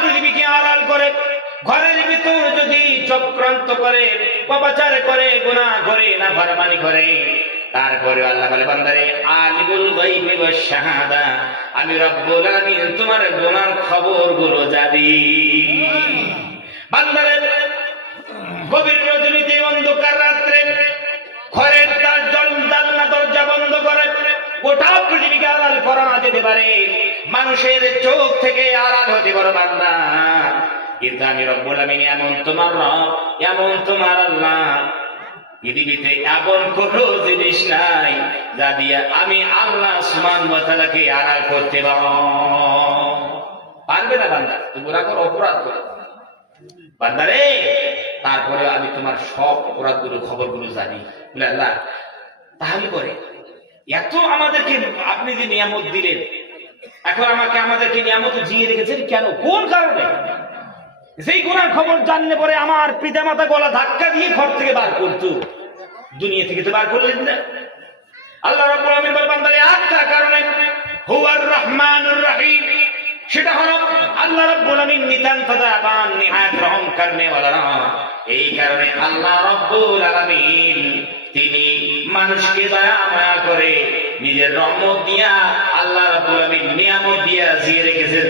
পৃথিবীকে আড়াল করে ঘরের ভিতর যদি চক্রান্ত করে, পাপাচার করে, গুনাহ করে, নাফরমানি করে, তারপরে আল্লাহ বলে বান্দারে আলিমুল গায়বি ওয়াশ শাহাদা, আমি রব্বুল আলামিন তোমার গুনার খবরগুলো জানি। বান্দারে গভীর রজনীতে অন্ধকার রাত্রে ঘরের জানলা দরজা বন্ধ করে গোটা পৃথিবীকে আড়াল করা যেতে পারে, মানুষের চোখ থেকে আড়াল হতে পারে বান্দা, কিন্তু আমি রব্বুল আলামিন এমন তোমার রব, এমন তোমার আল্লাহ, পৃথিবীতে এমন কোনো জিনিস নাই যা দিয়ে আমি আল্লাহ সুবহানাহু ওয়া তাআলাকে আড়াল করতে পারবে না। বান্দা তুমি গুনাহ করো, অপরাধ করো, বান্দারে তারপরে আমি তোমার সব অপরাধগুলো খবরগুলো জানি। আল্লাহ তাহলে করে এত আমাদেরকে আপনি যে নিয়ামত দিলেন, এখন আমাদেরকে নিয়ামত জিয়ে রেখেছেন কেন, কোন কারণে? যেই গুনার খবর জানলে পরে আমার পিতামাতা গলা ধাক্কা দিয়ে ঘর থেকে বার করতো, দুনিয়া থেকে তো বার করলেন না। আল্লাহ রাব্বুল আলামিন বলেন বান্দারে একটা কারণে, হুয়ার রহমানুর রহিম, সেটা হলো আল্লাহ রাব্বুল আলামিন নিতান্ত দয়াবান, নিহায়াত রহম করনে ওয়ালা। এই কারণে আল্লাহ রাব্বুল আলামিন তিনি মানুষকে দয়া মায়া করে নিজের রহমত দিয়া আল্লাহ রাব্বুল আলামিন নিয়ামত দিয়া জিয়ে রেখেছেন।